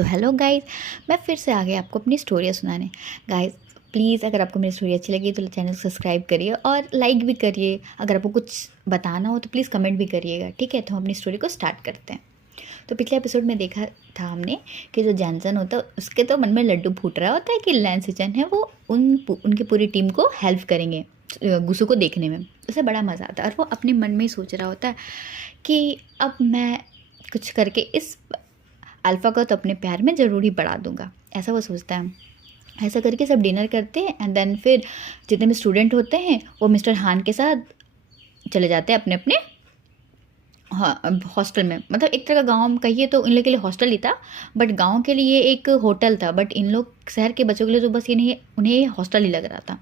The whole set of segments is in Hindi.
तो हेलो गाइस, मैं फिर से आ गई आपको अपनी स्टोरियाँ सुनाने। गाइस प्लीज़, अगर आपको मेरी स्टोरी अच्छी लगी तो चैनल को सब्सक्राइब करिए और लाइक भी करिए। अगर आपको कुछ बताना हो तो प्लीज़ कमेंट भी करिएगा, ठीक है। तो हम अपनी स्टोरी को स्टार्ट करते हैं। तो पिछले एपिसोड में देखा था हमने कि जो जैनसन होता है उसके तो मन में लड्डू फूट रहा होता है कि लैंसचन है वो उनकी पूरी टीम को हेल्प करेंगे गुस्सू को देखने में। उसे बड़ा मज़ा आता है और वो अपने मन में ही सोच रहा होता है कि अब मैं कुछ करके इस अल्फ़ा को तो अपने प्यार में ज़रूर ही बढ़ा दूंगा, ऐसा वो सोचता है। ऐसा करके सब डिनर करते हैं एंड देन फिर जितने भी स्टूडेंट होते हैं वो मिस्टर हान के साथ चले जाते हैं अपने अपने हॉस्टल में। मतलब एक तरह का गांव कहिए तो इन लोग के लिए हॉस्टल ही था, बट गांव के लिए एक होटल था, बट इन लोग शहर के बच्चों के लिए तो बस ये नहीं, उन्हें हॉस्टल ही लग रहा था।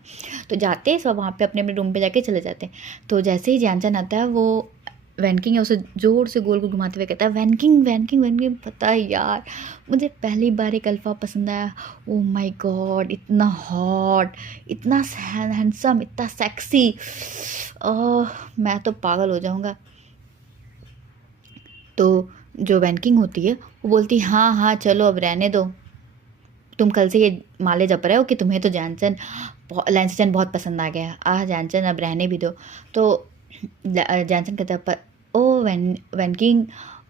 तो जाते सब वहाँ पे अपने अपने रूम पे जाके चले जाते हैं। तो जैसे ही जानचन आता है वो वैनकिंग है उसे ज़ोर से गोल गोल घुमाते हुए कहता है वैनकिंग वैनकिंग वैनकिंग। पता है यार, मुझे पहली बार एक अल्फ़ा पसंद आया। ओ माय गॉड, इतना हॉट, इतना हैंडसम, इतना सेक्सी, मैं तो पागल हो जाऊँगा। तो जो वैनकिंग होती है वो बोलती हाँ हाँ चलो अब रहने दो, तुम कल से ये माले जप रहे हो कि तुम्हें तो लैंसचन बहुत पसंद आ गया। जानचन अब रहने भी दो। तो जानचन कहता है ओ वैनकिंग,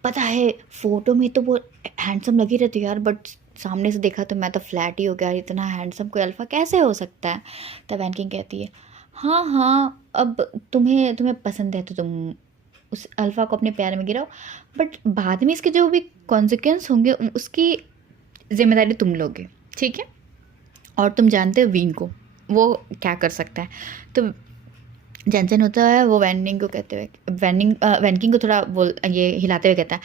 पता है फ़ोटो में तो वो हैंडसम लगी रहती है यार, बट सामने से देखा तो मैं तो फ्लैट ही हो गया। इतना हैंडसम कोई अल्फ़ा कैसे हो सकता है। तब वैनकिंग कहती है हाँ हाँ, अब तुम्हें तुम्हें पसंद है तो तुम उस अल्फ़ा को अपने प्यार में गिराओ, बट बाद में इसके जो भी कॉन्सिक्वेंस होंगे उसकी जिम्मेदारी तुम लोगे, ठीक है। और तुम जानते हो वीन को, वो क्या कर सकता है। तो जैनचन होता है वो वैनिंग को कहते हुए वैनकिंग को थोड़ा बोल ये हिलाते हुए कहता है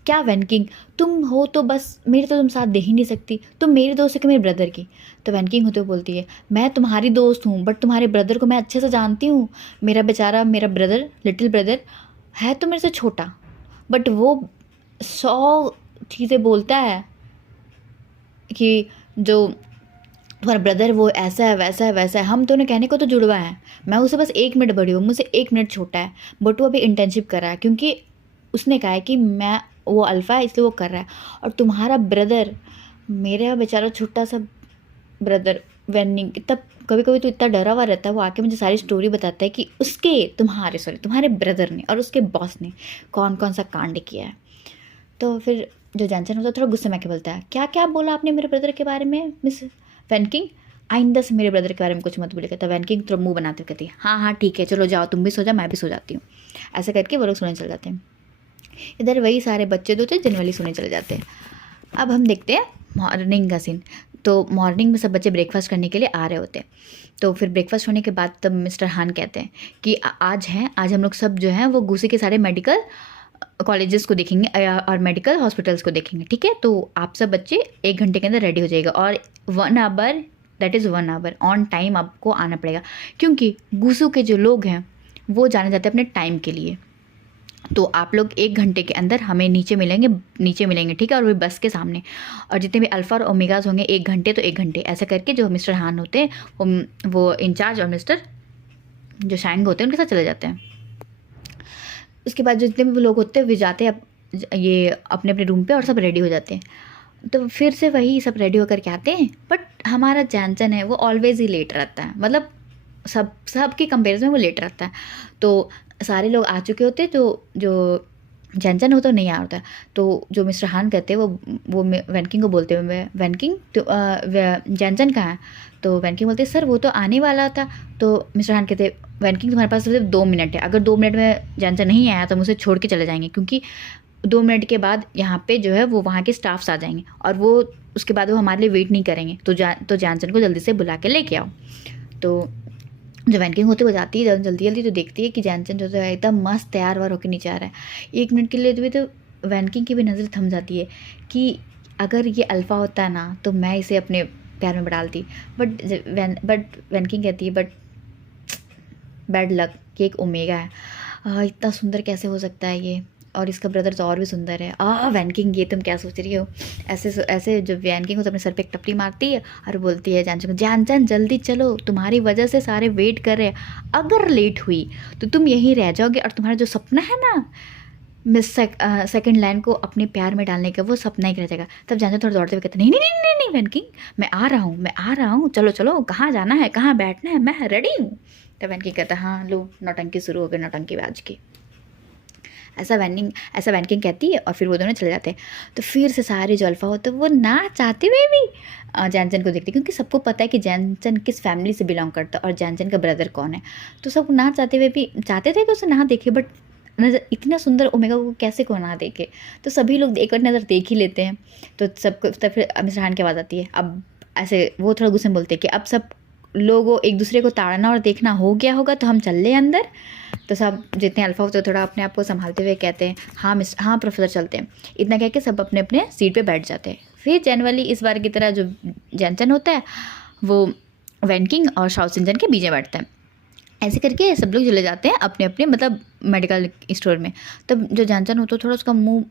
क्या वैनकिंग, तुम हो तो बस मेरे, तो तुम साथ दे ही नहीं सकती, तुम मेरी दोस्त है कि मेरे ब्रदर की। तो वैनकिंग होते हुए बोलती है मैं तुम्हारी दोस्त हूँ, बट तुम्हारे ब्रदर को मैं अच्छे से जानती हूँ। मेरा ब्रदर, लिटिल ब्रदर है तो मेरे से छोटा, बट वो 100 चीज़ें बोलता है कि जो तुम्हारा ब्रदर वो ऐसा है वैसा है वैसा है। हम दोनों कहने को तो जुड़वा है, मैं उसे बस 1 मिनट बड़ी हूँ, मुझसे 1 मिनट छोटा है, बट वो अभी इंटर्नशिप कर रहा है क्योंकि उसने कहा है कि मैं वो अल्फ़ा है इसलिए वो कर रहा है। और तुम्हारा ब्रदर, मेरा बेचारा छोटा सा ब्रदर वैनिंग, इतना कभी कभी तो इतना डरा हुआ रहता है, वो आके मुझे सारी स्टोरी बताता है कि तुम्हारे ब्रदर ने और उसके बॉस ने कौन कौन सा कांड किया है। तो फिर जो जानचन होता है थोड़ा गुस्से में आके बोलता है क्या क्या बोला आपने मेरे ब्रदर के बारे में मिस वैनकिंग, आइंदा से मेरे ब्रदर के बारे में कुछ मत बोले। कहता वैनकिंग तो मुंह बनाते हुए कहती है हाँ हाँ ठीक है चलो जाओ, तुम भी सो जाओ मैं भी सो जाती हूँ। ऐसा करके वो लोग सोने चले जाते हैं। इधर वही सारे बच्चे दो थे जनरली सोने चले जाते हैं। अब हम देखते हैं मॉर्निंग का सीन। तो मॉर्निंग में सब बच्चे ब्रेकफास्ट करने के लिए आ रहे होते हैं। तो फिर ब्रेकफास्ट होने के बाद तब मिस्टर हान कहते हैं कि आज हम लोग सब जो हैं वो गुस्से के सारे मेडिकल कॉलेजेस को देखेंगे और मेडिकल हॉस्पिटल्स को देखेंगे, ठीक है। तो आप सब बच्चे 1 घंटे के अंदर रेडी हो जाएगा और 1 hour, that is 1 hour on time आपको आना पड़ेगा, क्योंकि गुसू के जो लोग हैं वो जाने जाते हैं अपने टाइम के लिए। तो आप लोग 1 घंटे के अंदर हमें नीचे मिलेंगे, ठीक है, और वो बस के सामने। और जितने भी अल्फ़ा और ओमेगाज होंगे 1 घंटे तो 1 घंटे, ऐसा करके जो मिस्टर हान होते हैं वो इंचार्ज और मिस्टर जो शाइंग होते हैं उनके साथ चले जाते हैं। उसके बाद जो जितने भी लोग होते हैं वे जाते हैं ये अपने अपने रूम पे और सब रेडी हो जाते हैं। तो फिर से वही सब रेडी होकर के आते हैं, बट हमारा जानचन है वो ऑलवेज़ ही लेट रहता है, मतलब सबके कंपेरिजन में वो लेट रहता है। तो सारे लोग आ चुके होते तो जो जानचन होता नहीं आ होता। तो जो मिस्टर हान कहते हैं वो वैनकिंग को बोलते हुए वैनकिंग तो जानचन कहाँ है। तो वैनकिंग बोलते सर वो तो आने वाला था। तो मिस्टर हान कहते वैनकिंग तुम्हारे पास सिर्फ 2 मिनट है, अगर 2 मिनट में जानचन नहीं आया तो मुझे छोड़ के चले जाएंगे, क्योंकि 2 मिनट के बाद यहाँ पे जो है वो वहाँ के स्टाफ्स आ जाएंगे और वो उसके बाद वो हमारे लिए वेट नहीं करेंगे। तो जानचन को जल्दी से बुला के लेके आओ। तो जब वैनकिंग होती है वो जाती है जल्दी जल्दी, तो देखती है कि जानचन जो है एकदम मस्त तैयार वार होकर नीचे आ रहा है। 1 मिनट के लिए भी तो वैनकिंग की भी नज़र थम जाती है कि अगर ये अल्फ़ा होता है ना तो मैं इसे अपने प्यार में डालती। बट वैनकिंग कहती है बट बैड लक कि एक ओमेगा है, इतना सुंदर कैसे हो सकता है ये, और इसका ब्रदर तो और भी सुंदर है। वैनकिंग ये तुम क्या सोच रही हो। ऐसे जब वैनकिंग हो तो अपने सर पे एक टपली मारती है और बोलती है जानचन को जानचन जल्दी चलो, तुम्हारी वजह से सारे वेट कर रहे हैं, अगर लेट हुई तो तुम यहीं रह जाओगे और तुम्हारा जो सपना है ना सेकंड लाइन को अपने प्यार में डालने का वो सपना ही रह जाएगा। तब जानते थोड़ा दौड़ते हुए कहते नहीं नहीं नहीं नहीं नहीं वैन किंग, मैं आ रहा हूँ, मैं आ रहा हूँ, चलो चलो, कहाँ जाना है, कहाँ बैठना है, मैं रेडी हूँ। तब वैन किंग कहता हाँ लो नौटंकी शुरू हो गई, नौटंकी बाज की। ऐसा वैन किंग कहती है और फिर वो दोनों चले जाते हैं। तो फिर से सारे जो अल्फ़ा होते हैं वो ना चाहते हुए भी जैनचन को देखते, क्योंकि सबको पता है कि जैनचन किस फैमिली से बिलोंग करता है और जैनचन का ब्रदर कौन है। तो सब ना चाहते हुए भी चाहते थे कि उसे ना देखे, बट नज़र इतना सुंदर ओमेगा को कैसे को ना देखे। तो सभी लोग एक बार नज़र देख ही लेते हैं। तो सबको तब फिर मिस्टर हान की आवाज़ आती है। अब ऐसे वो थोड़ा गुस्से में बोलते हैं कि अब सब लोगों एक दूसरे को ताड़ना और देखना हो गया होगा, तो हम चल ले अंदर। तो सब जितने अल्फ़ा होते हैं थोड़ा अपने आप को संभालते हुए कहते हैं हाँ प्रोफेसर चलते हैं। इतना कह के सब अपने अपने सीट पे बैठ जाते हैं। फिर जनरली इस बार की तरह जो जैनचन होता है वो वैन किंग और शाओ सिंजन के बीच में बैठता है। ऐसे करके सब लोग चले जाते हैं अपने अपने मतलब मेडिकल स्टोर में। तब जो जैनचन होता है थोड़ा उसका मुँह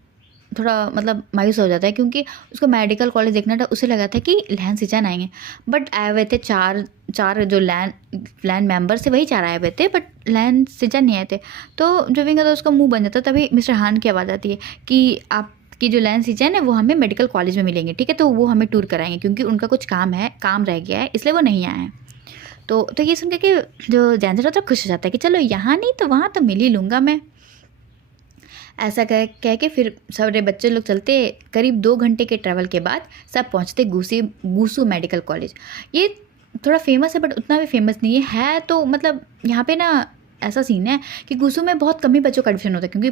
थोड़ा मतलब मायूस हो जाता है, क्योंकि उसको मेडिकल कॉलेज देखना था। उसे लगा था कि लैन सिचन आएंगे, बट आए हुए थे चार जो लैन मेंबर थे वही 4 आए हुए थे, बट लैन सिचन नहीं आए थे। तो जो विंग था उसका मुंह बन जाता। तभी मिस्टर हान की आवाज़ आती है कि आपकी जो लैन सिचन है वो हमें मेडिकल कॉलेज में मिलेंगे, ठीक है, तो वो हमें टूर कराएंगे, क्योंकि उनका कुछ काम रह गया है, इसलिए वो नहीं आए हैं। तो ये सुन के कि जो जैनचन होता है खुश हो जाता है कि चलो यहाँ नहीं तो वहाँ तो मिल ही लूँगा मैं। ऐसा कह के फिर सारे बच्चे लोग चलते। करीब 2 घंटे के ट्रैवल के बाद सब पहुंचते गूसू मेडिकल कॉलेज। ये थोड़ा फेमस है बट उतना भी फेमस नहीं है तो मतलब यहाँ पे ना ऐसा सीन है कि गूसू में बहुत कम ही बच्चों का एडमिशन होता है, क्योंकि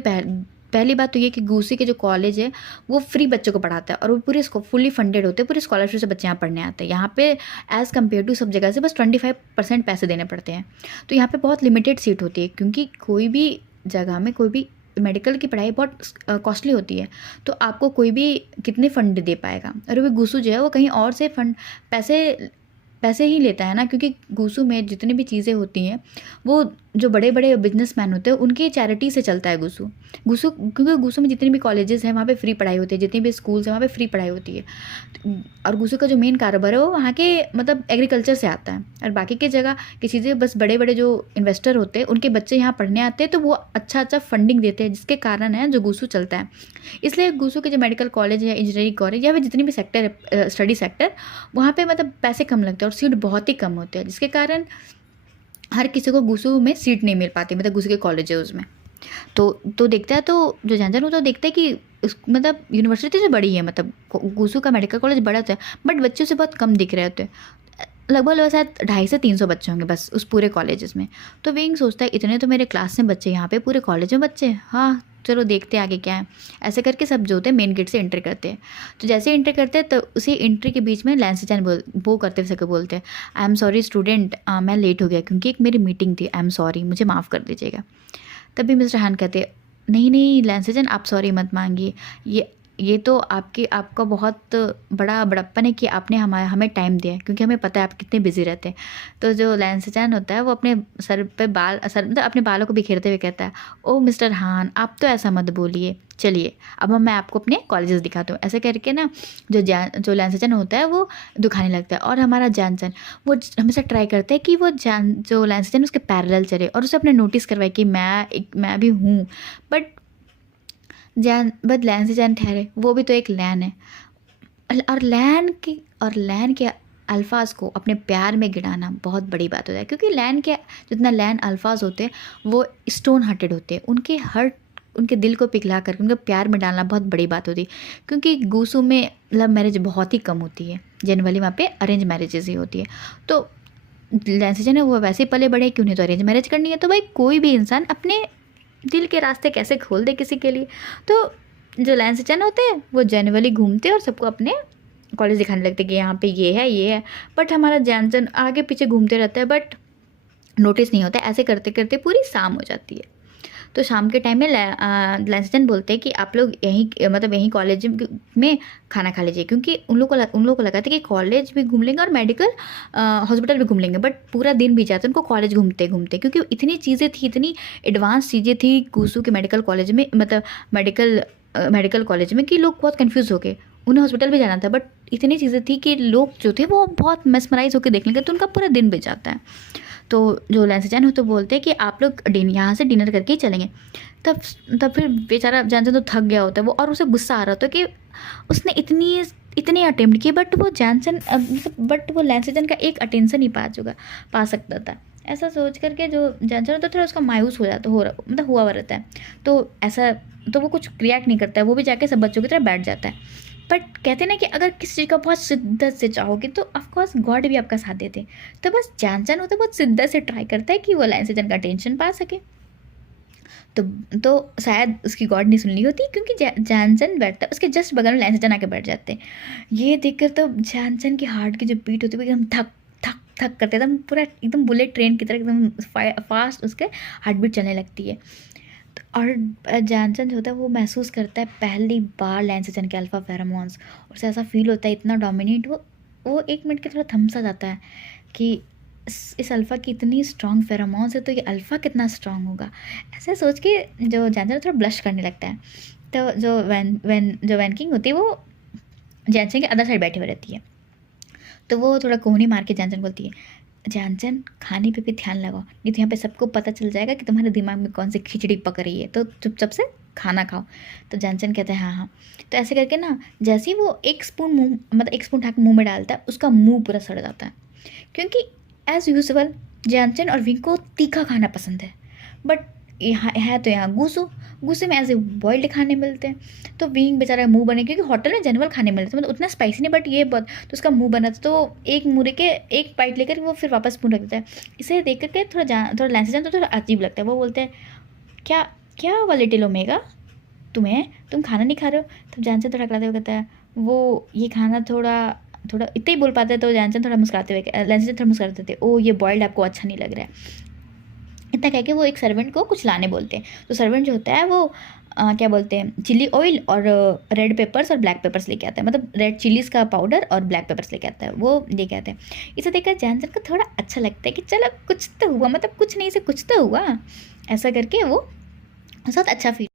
पहली बात तो ये कि गूसी के जो कॉलेज है वो फ्री बच्चों को पढ़ाता है और वो पूरे फुली फंडेड होते हैं, पूरे स्कॉलरशिप से बच्चे यहाँ पढ़ने आते हैं। यहाँ पे एज़ कम्पेयर टू सब जगह से बस 25% पैसे देने पड़ते हैं। तो यहाँ पे बहुत लिमिटेड सीट होती है, क्योंकि कोई भी जगह में कोई भी मेडिकल की पढ़ाई बहुत कॉस्टली होती है, तो आपको कोई भी कितने फ़ंड दे पाएगा। और वो गूसू जो है वो कहीं और से पैसे ही लेता है ना, क्योंकि गूसू में जितनी भी चीज़ें होती हैं वो जो बड़े बड़े बिजनेसमैन होते हैं उनकी चैरिटी से चलता है गूसू क्योंकि गूसू में जितनी भी कॉलेजेस हैं वहाँ पे फ्री पढ़ाई होती है, जितनी भी स्कूल्स हैं वहाँ पे फ्री पढ़ाई होती है। और गूसू का जो मेन कारोबार है वो वहाँ के मतलब एग्रीकल्चर से आता है, और बाकी की जगह की चीज़ें बस बड़े बड़े जो इन्वेस्टर होते हैं उनके बच्चे यहाँ पढ़ने आते हैं, तो वो अच्छा फंडिंग देते हैं, जिसके कारण है जो गूसू चलता है। इसलिए गूसू के जो मेडिकल कॉलेज है, इंजीनियरिंग कॉलेज या फिर जितनी भी सेक्टर है स्टडी सेक्टर, वहाँ पे मतलब पैसे कम लगते हैं और सीट बहुत ही कम होते हैं, जिसके कारण हर किसी को गूसू में सीट नहीं मिल पाती, मतलब गूसू के कॉलेज है उसमें। तो देखता है तो जो जैनचन होता है देखता है कि मतलब यूनिवर्सिटी से बड़ी है, मतलब गूसू का मेडिकल कॉलेज बड़ा होता है बट बच्चों से बहुत कम दिख रहे होते हैं। लगभग शायद 250 से 300 बच्चे होंगे बस उस पूरे कॉलेज में। तो विंग सोचता है इतने तो मेरे क्लास में बच्चे, यहाँ पे पूरे कॉलेज में बच्चे, हाँ चलो देखते आगे क्या है। ऐसे करके सब जो होते हैं मेन गेट से एंटर करते हैं। तो जैसे एंटर करते हैं तो उसी एंट्री के बीच में लैन सिचन वो करते हुए बोलते हैं आई एम सॉरी स्टूडेंट, मैं लेट हो गया क्योंकि एक मेरी मीटिंग थी, आई एम सॉरी, मुझे माफ़ कर दीजिएगा। तभी मिस्टर हान कहते नहीं नहीं लैन सिचन आप सॉरी मत मांगिए, ये तो आपका बहुत बड़ा बड़प्पन है कि आपने हमें टाइम दिया है, क्योंकि हमें पता है आप कितने बिजी रहते हैं। तो जो लैन सिचन होता है वो अपने सर पे मतलब अपने बालों को बिखेरते हुए कहता है ओ मिस्टर हान आप तो ऐसा मत बोलिए, चलिए अब मैं आपको अपने कॉलेजेस दिखाता हूँ। ऐसे करके ना जो लैन सिचन होता है वो दिखाने लगता है, और हमारा जैनचन वो हमेशा ट्राई करता है कि वो जो लैन सिचन उसके पैरेलल चले और उसे अपने नोटिस करवाए कि मैं भी हूँ। बट लैन सिचन ठहरे, वो भी तो एक लैन है, और लैन के अल्फाज को अपने प्यार में गिराना बहुत बड़ी बात होता है, क्योंकि जितना लैन अल्फाज होते हैं वो स्टोन हार्टेड होते हैं, उनके दिल को पिघला कर उनके प्यार में डालना बहुत बड़ी बात होती है। क्योंकि गूसू में लव मैरिज बहुत ही कम होती है, जनरली वहाँ पे अरेंज मैरिजेस ही होती है। तो लैन सिचन है वो वैसे पले बड़े कि उन्हें तो अरेंज मैरिज करनी है, तो भाई कोई भी इंसान अपने दिल के रास्ते कैसे खोल दे किसी के लिए। तो जो लैन सिचन होते हैं वो जनरली घूमते और सबको अपने कॉलेज दिखाने लगते कि यहाँ पे ये है, बट हमारा जैनचन आगे पीछे घूमते रहता है बट नोटिस नहीं होता। ऐसे करते करते पूरी शाम हो जाती है। तो शाम के टाइम में लैन सिचन बोलते हैं कि आप लोग यहीं कॉलेज में खाना खा लीजिए, क्योंकि उन लोग को लगा था कि कॉलेज भी घूम लेंगे और मेडिकल हॉस्पिटल भी घूम लेंगे, बट पूरा दिन बीत जाता है उनको कॉलेज घूमते घूमते, क्योंकि इतनी चीज़ें थी, इतनी एडवांस चीज़ें थी गूसू के मेडिकल कॉलेज में, मतलब मेडिकल कॉलेज में, कि लोग बहुत कन्फ्यूज़ हो गए। उन्हें हॉस्पिटल भी जाना था बट इतनी चीज़ें थी कि लोग जो थे वो बहुत मेस्मराइज होकर देख लेंगे, तो उनका पूरा दिन बीत जाता है। तो जो लैंसजन हो तो बोलते हैं कि आप लोग यहाँ से डिनर करके ही चलेंगे। तब तब फिर बेचारा जैनसन तो थक गया होता है वो, और उसे गुस्सा आ रहा होता है कि उसने इतने अटेम्प्ट किए, बट वो जैनसन बट वो लैंसजन का एक अटेंशन ही पा सकता था। ऐसा सोच करके जो जैनसन तो थोड़ा उसका मायूस हो जाता हो मतलब हुआ रहता है। तो ऐसा तो वो कुछ रिएक्ट नहीं करता है, वो भी जाके सब बच्चों की तरह बैठ जाता है। बट कहते हैं ना कि अगर किसी चीज़ का बहुत शिद्दत से चाहोगे तो ऑफकोर्स गॉड भी आपका साथ देते। तो बस जैनसन होता है बहुत शिद्दत से ट्राई करता है कि वो लैंसजन का अटेंशन पा सके। तो तो शायद उसकी गॉड नहीं सुन ली होती, क्योंकि जैनसन बैठता है उसके जस्ट बगल में लैंसजन आके बैठ जाते हैं। ये देखकर तो जैनसन की हार्ट की जो बीट होती है वो एकदम धक धक धक करते एकदम पूरा एकदम बुलेट ट्रेन की तरह एकदम फास्ट उसके हार्ट बीट चलने लगती है। और जैनसन जो होता है वो महसूस करता है पहली बार लैंसजन के अल्फ़ा फेरोमोन्स, और उसे ऐसा फील होता है इतना डोमिनेट, वो 1 मिनट के थोड़ा थम सा जाता है कि इस अल्फ़ा की इतनी स्ट्रॉन्ग फेरोमोन्स है तो ये अल्फ़ा कितना स्ट्रॉन्ग होगा। ऐसा सोच के जो जैनसन थोड़ा ब्लश करने लगता है। तो जो वैनकिंग होती है वो जैनसन के अदर साइड बैठी हुई रहती है। तो वो थोड़ा कोहनी मार के जैनसन बोलती है, जैनसन खाने पे भी ध्यान लगाओ, नहीं तो यहाँ पे सबको पता चल जाएगा कि तुम्हारे दिमाग में कौन सी खिचड़ी पक रही है, तो चुपचाप से खाना खाओ। तो जैनसन कहते हैं हाँ हाँ। तो ऐसे करके ना जैसे ही वो 1 स्पून मुँह मतलब 1 स्पून उठा के मुँह में डालता है उसका मुँह पूरा सड़ जाता है, क्योंकि एज़ यूजुअल जैनसन और विंग को तीखा खाना पसंद है। बट यहाँ है तो यहाँ गुस्से में ऐसे बॉइल्ड खाने मिलते हैं। तो विंग बेचारा मुंह बने, क्योंकि होटल में जनरल खाने मिलते हैं मतलब उतना स्पाइसी नहीं, बट ये बहुत, तो उसका मुंह बना तो एक मुर्गे के एक बाइट लेकर वो फिर वापस स्पून रख देता है। इसे देख करके थोड़ा लैंसजन तो थोड़ा अजीब लगता है। वो बोलते हैं क्या क्या हुआ लिटिल ओमेगा, तुम खाना नहीं खा रहे हो? तब जैनसन थोड़ा अकड़ाते हुए कहता है वो ये खाना थोड़ा इतना ही बोल पाते हैं। तो जैनसन थोड़ा मुस्कुराते हुए लैंसजन थोड़ा मुस्कुराते थे, ओ ये बॉइल्ड आपको अच्छा नहीं लग रहा है। इतना कह के वो एक सर्वेंट को कुछ लाने बोलते हैं। तो सर्वेंट जो होता है वो क्या बोलते हैं चिली ऑयल और रेड पेपर्स और ब्लैक पेपर्स लेके आता है, मतलब रेड चिलीज़ का पाउडर और ब्लैक पेपर्स लेके आता है, वो लेके आते हैं। इसे देखकर जैनसन को थोड़ा अच्छा लगता है कि चलो कुछ तो हुआ, मतलब कुछ नहीं से कुछ तो हुआ। ऐसा करके वो बहुत अच्छा फील,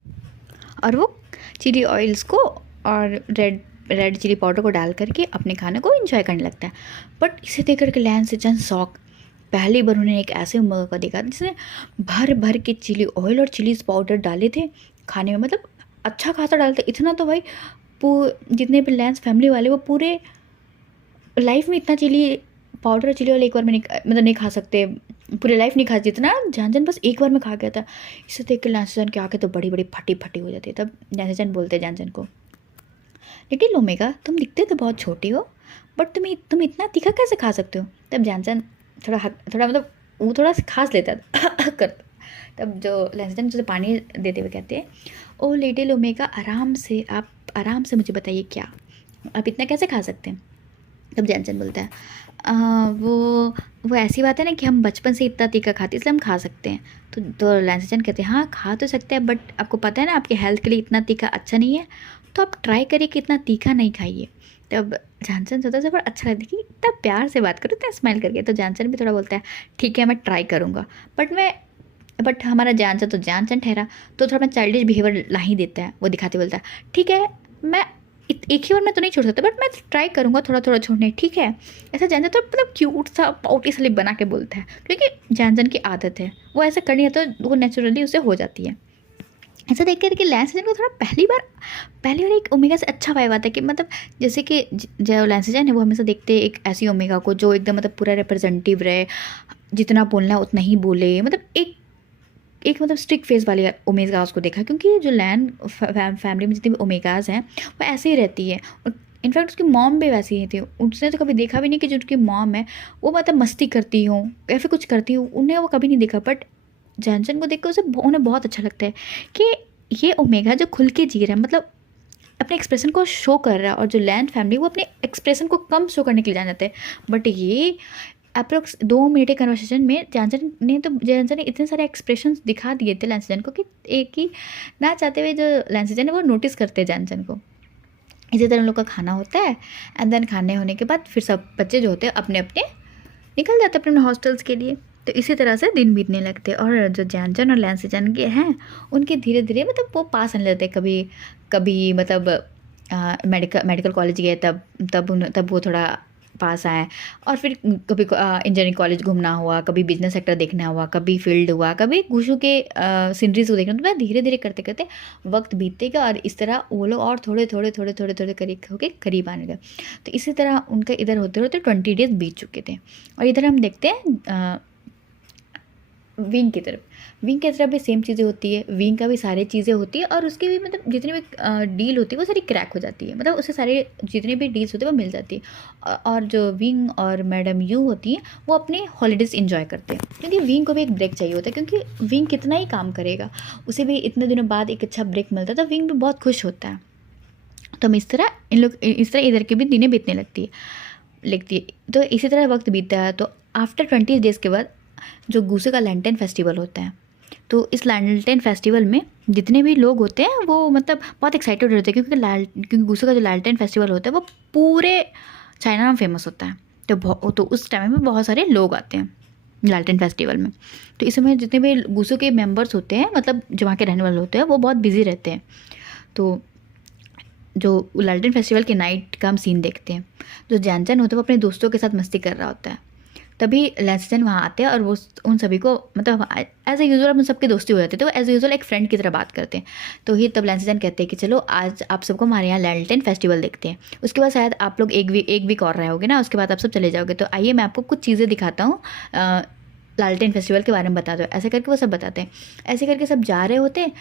और वो चिली ऑयल्स को और रेड चिली पाउडर को डाल करके अपने खाने को एंजॉय करने लगता है। बट इसे देख करके लैंसजन शॉक, पहली बार उन्होंने एक ऐसे मुर्गा को देखा जिसने भर भर के चिली ऑयल और चिलीज पाउडर डाले थे खाने में, मतलब अच्छा खासा डालते इतना तो भाई जितने भी लैंस फैमिली वाले वो पूरे लाइफ में इतना चिली पाउडर और चिली ऑयल एक बार में नहीं खा सकते, पूरी लाइफ नहीं खा, जितना जैनसन बस एक बार में खा गया था। इसे देख के लैंसजन की आंखें तो बड़ी बड़ी फटी फटी हो जाती है। तब लैंसजन बोलते हैं जैनसन को, लिटिल ओमेगा तुम दिखते तो बहुत छोटी हो, बट तुम इतना तीखा कैसे खा सकते हो? तब जैनसन थोड़ा मतलब वो थोड़ा खास लेता था करता। तब जो लैंसजन उसे पानी देते हुए कहते हैं, ओ लिटिल ओमेगा आप आराम से मुझे बताइए क्या आप इतना कैसे खा सकते हैं? तब जैनसन बोलता है वो ऐसी बात है ना कि हम बचपन से इतना तीखा खाते इसलिए हम खा सकते हैं। तो लैंसजन कहते हैं हाँ खा तो सकते हैं, बट आपको पता है ना आपके हेल्थ के लिए इतना तीखा अच्छा नहीं है, तो आप ट्राई करिए कि इतना तीखा नहीं खाइए। तब जैनसन सोचता है बड़ा अच्छा लगता है कि इतना प्यार से बात करो, इतना स्माइल करके। तो जैनसन भी थोड़ा बोलता है ठीक है मैं ट्राई करूँगा, बट हमारा जैनसन ठहरा तो थोड़ा मैं चाइल्डिश बिहेवियर ला ही देता है। वो दिखाते बोलता है ठीक है मैं एक ही बार में तो नहीं छोड़ सकता, बट मैं ट्राई करूँगा थोड़ा थोड़ा छोड़ने, ठीक है। ऐसा जैनसन तो मतलब क्यूट सा पाउटी स्लिप बना के बोलता है, क्योंकि जैनसन की आदत है, वो ऐसा करनी है तो वो नेचुरली उसे हो जाती है। ऐसा देख कर कि लैंसजन को थोड़ा पहली बार एक ओमेगा से अच्छा वाइब आता है कि मतलब जैसे कि जो लैंसजन है वो हमेशा देखते हैं एक ऐसी ओमेगा को जो एकदम मतलब पूरा रिप्रेजेंटेटिव रहे, जितना बोलना है उतना ही बोले, मतलब एक मतलब स्ट्रिक्ट फेस वाली ओमेगास को देखा, क्योंकि जो लैंड फैमिली में जितनी भी ओमेगास हैं वो ऐसे ही रहती है। और इनफैक्ट उसकी मॉम भी वैसी ही थी, उसने तो कभी देखा भी नहीं कि जो उसकी मॉम है वो मतलब मस्ती करती हो या फिर कुछ करती हो, उन्हें वो कभी नहीं देखा। बट जैनसन को देख कर उन्हें बहुत अच्छा लगता है कि ये ओमेगा जो खुल के जी रहा है, मतलब अपने एक्सप्रेशन को शो कर रहा है, और जो लैंड फैमिली वो अपने एक्सप्रेशन को कम शो करने के लिए जान जाते हैं। बट ये अप्रोक्स 2 मिनट के कन्वर्सेशन में जैनसन ने इतने सारे एक्सप्रेशंस दिखा दिए थे लैंसजन को कि एक ही ना चाहते हुए जो लैंसजन है वो नोटिस करते हैं जैनसन को। इसी तरह उन लोग का खाना होता है, एंड देन खाने होने के बाद फिर सब बच्चे जो होते हैं अपने अपने निकल जाते हैं अपने हॉस्टल्स के लिए। तो इसी तरह से दिन बीतने लगते हैं, और जो जैनसन और लैंसजन के हैं उनके धीरे धीरे मतलब वो पास आने लगते हैं। कभी मतलब मेडिकल कॉलेज गए तब वो थोड़ा पास आए, और फिर कभी इंजीनियरिंग कॉलेज घूमना हुआ, कभी बिजनेस सेक्टर देखना हुआ, कभी फील्ड हुआ, कभी गुशु के सीनरीज को देखना। तो मैं धीरे धीरे करते करते वक्त बीतेगा और इस तरह वो लोग और थोड़े थोड़े थोड़े थोड़े थोड़े करीब होके करीब आने लगे। तो इसी तरह उनका इधर होते होते 20 डेज बीत चुके थे। और इधर हम देखते हैं विंग की तरफ। विंग की तरफ भी सेम चीज़ें होती है, विंग का भी सारी चीज़ें होती है, और उसकी भी मतलब जितनी भी डील होती है वो सारी क्रैक हो जाती है, मतलब उससे सारे जितने भी डील्स होते हैं वो मिल जाती है। और जो विंग और मैडम यू होती हैं वो अपने हॉलीडेज़ इंजॉय करते हैं, क्योंकि विंग को भी एक ब्रेक चाहिए होता है, क्योंकि विंग कितना ही काम करेगा, उसे भी इतने दिनों बाद एक अच्छा ब्रेक मिलता है, तो विंग भी बहुत खुश होता है। तो हम इस तरह इधर की भी दिनें बीतने लगती है। तो इसी तरह वक्त बीतता है। तो आफ्टर 20 डेज़ के बाद जो गुस्से का लैंटेन फेस्टिवल होता है, तो इस लैंटेन फेस्टिवल में जितने भी लोग होते हैं वो मतलब बहुत एक्साइटेड रहते हैं, क्योंकि गुस्से का जो लैंटेन फेस्टिवल होता है वो पूरे चाइना में फेमस होता है। तो उस टाइम में बहुत सारे लोग आते हैं लैंटेन फेस्टिवल में। तो इस समय जितने भी गुस्से के मेंबर्स होते हैं, मतलब जो वहाँ के रहने वाले होते हैं, वो बहुत बिजी रहते हैं। तो जो लैंटेन फेस्टिवल के नाइट का हम सीन देखते हैं, जो जैनचन होता है वो अपने दोस्तों के साथ मस्ती कर रहा होता है, तभी लैंसजन वहाँ आते हैं और वो उन सभी को मतलब एज ए यूजुअल उन सबके दोस्ती हो जाती है, तो वो एज ए यूजुअल एक फ्रेंड की तरह बात करते हैं। तो ही तब लैंसजन कहते हैं कि चलो आज आप सबको हमारे यहाँ लैंटेन फेस्टिवल देखते हैं, उसके बाद शायद आप लोग एक वीक और रहे होगे ना, उसके बाद आप सब चले जाओगे, तो आइए मैं आपको कुछ चीज़ें दिखाता हूँ, लालटेन फेस्टिवल के बारे में बता दो। ऐसे करके वो सब बताते हैं। ऐसे करके सब जा रहे होते हैं,